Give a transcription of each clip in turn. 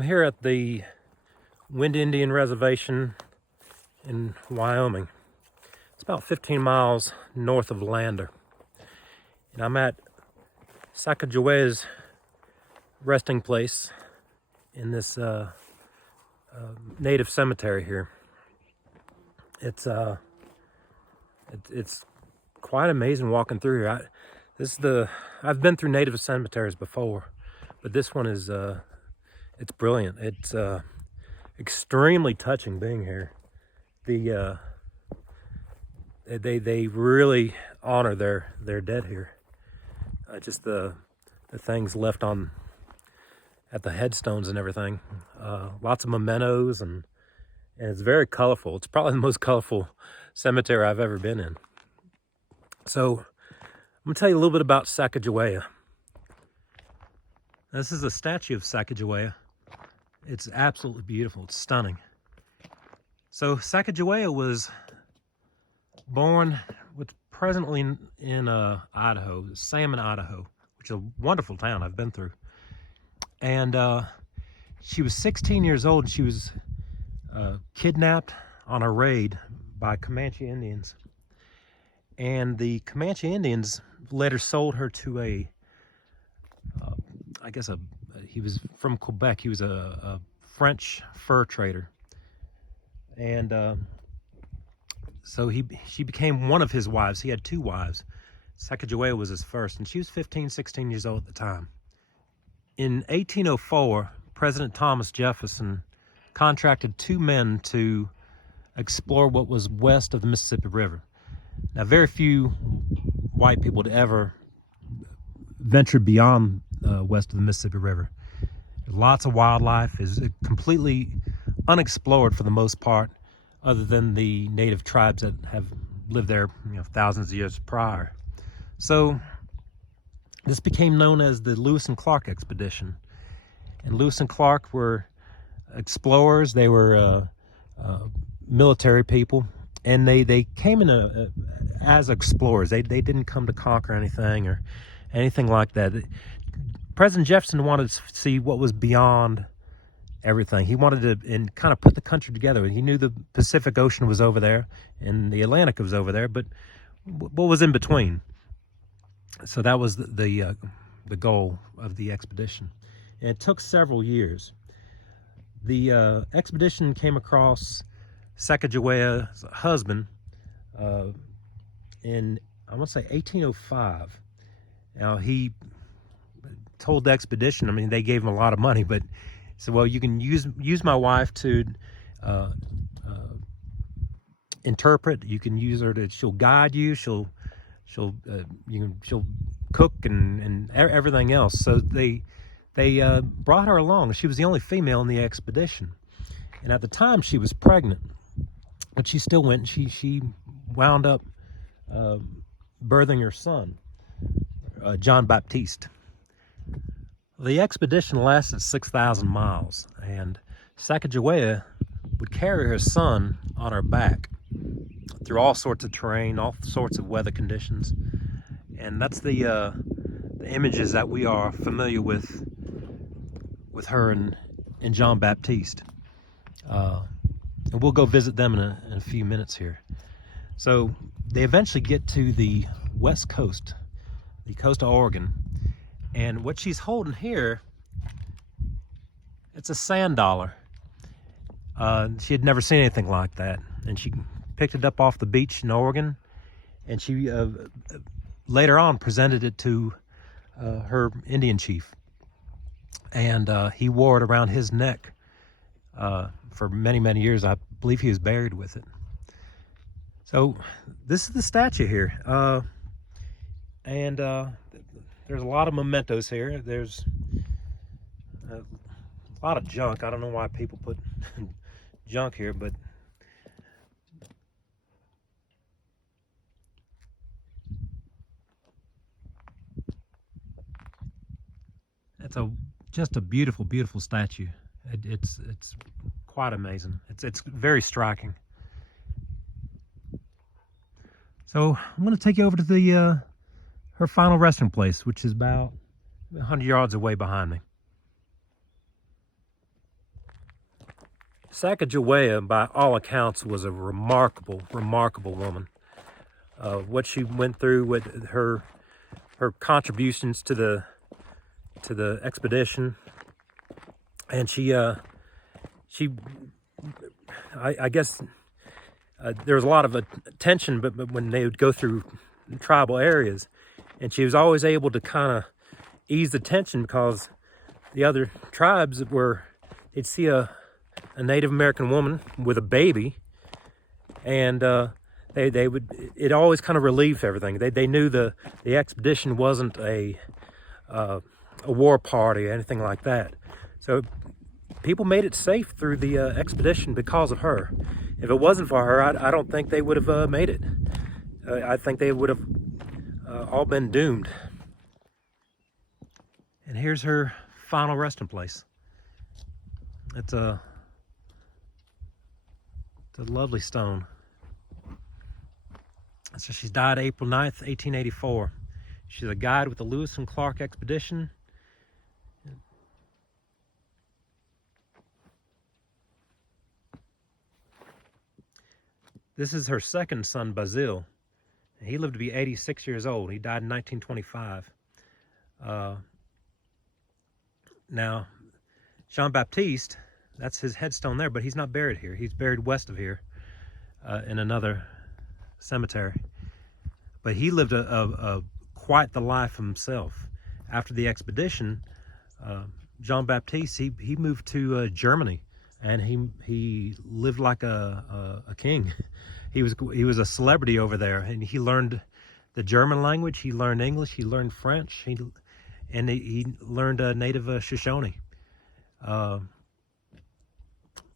I'm here at the Wind Indian Reservation in Wyoming. It's about 15 miles north of Lander. And I'm at Sacajawea's resting place in this native cemetery here. It's quite amazing walking through here. I've been through native cemeteries before, but this one is it's brilliant. It's extremely touching being here. They really honor their dead here. Just the things left on at the headstones and everything. Lots of mementos and it's very colorful. It's probably the most colorful cemetery I've ever been in. So I'm gonna tell you a little bit about Sacagawea. This is a statue of Sacagawea. It's absolutely beautiful. It's stunning. So Sacagawea was born presently in Idaho, Salmon, Idaho, which is a wonderful town I've been through. And she was 16 years old. And she was kidnapped on a raid by Comanche Indians. And the Comanche Indians later sold her to he was from Quebec. He was a French fur trader. And so she became one of his wives. He had two wives. Sacagawea was his first, and she was 15, 16 years old at the time. In 1804, President Thomas Jefferson contracted two men to explore what was west of the Mississippi River. Now, very few white people had ever ventured beyond west of the Mississippi River. Lots of wildlife, is completely unexplored for the most part, other than the native tribes that have lived there, thousands of years prior. So this became known as the Lewis and Clark expedition. And Lewis and Clark were explorers. They were military people, and they came in as explorers. They didn't come to conquer anything or anything like that. President Jefferson wanted to see what was beyond everything. He wanted to kind of put the country together. He knew the Pacific Ocean was over there and the Atlantic was over there, but what was in between? So that was the goal of the expedition. And it took several years. The expedition came across Sacagawea's husband in, I want to say, 1805. Now, he told the expedition, they gave him a lot of money, but he said, well, you can use my wife to interpret. You can use her she'll guide you. She'll cook and everything else. So they brought her along. She was the only female in the expedition, and at the time she was pregnant, but she still went. She wound up birthing her son, John Baptiste. The expedition lasted 6,000 miles, and Sacagawea would carry her son on her back through all sorts of terrain, all sorts of weather conditions. And that's the images that we are familiar with her and John Baptiste. And we'll go visit them in a few minutes here. So they eventually get to the west coast, the coast of Oregon. And what she's holding here, it's a sand dollar. She had never seen anything like that. And she picked it up off the beach in Oregon. And she later on presented it to her Indian chief. And he wore it around his neck for many, many years. I believe he was buried with it. So this is the statue here. There's a lot of mementos here. There's a lot of junk. I don't know why people put junk here, but it's just a beautiful, beautiful statue. It's quite amazing. It's very striking. So I'm going to take you over to her final resting place, which is about 100 yards away behind me. Sacagawea, by all accounts, was a remarkable, remarkable woman. What she went through with her contributions to the expedition, and I guess there was a lot of attention, but when they would go through tribal areas, and she was always able to kind of ease the tension, because the other tribes they'd see a Native American woman with a baby, and it always kind of relieved everything. They knew the expedition wasn't a war party or anything like that. So people made it safe through the expedition because of her. If it wasn't for her, I don't think they would have made it. I think they would have all been doomed. And here's her final resting place. It's a lovely stone. So she's died April 9th, 1884. She's a guide with the Lewis and Clark expedition. This is her second son, Basil. He lived to be 86 years old. He died in 1925. Now, Jean-Baptiste, that's his headstone there, but he's not buried here. He's buried west of here in another cemetery. But he lived quite the life himself. After the expedition, Jean-Baptiste, he moved to Germany, and he lived like a king. He was a celebrity over there, and he learned the German language, he learned English, he learned French, he learned native Shoshone.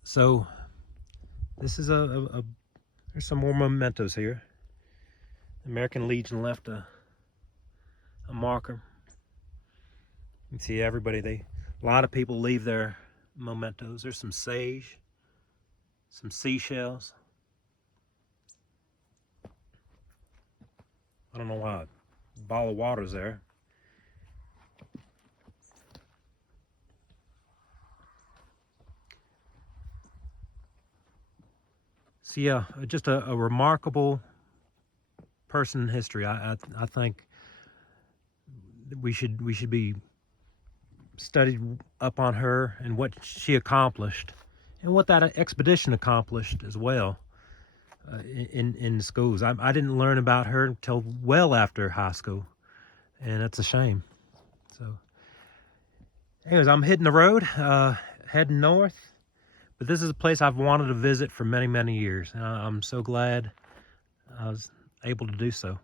So this is there's some more mementos here. The American Legion left a marker. You can see everybody, a lot of people leave their mementos. There's some sage, some seashells. I don't know why a ball of water's there. So yeah, just a remarkable person in history. I think we should be studied up on her and what she accomplished, and what that expedition accomplished as well in schools. I didn't learn about her until well after high school, and that's a shame. So anyways, I'm hitting the road, heading north. But this is a place I've wanted to visit for many, many years, and I'm so glad I was able to do so.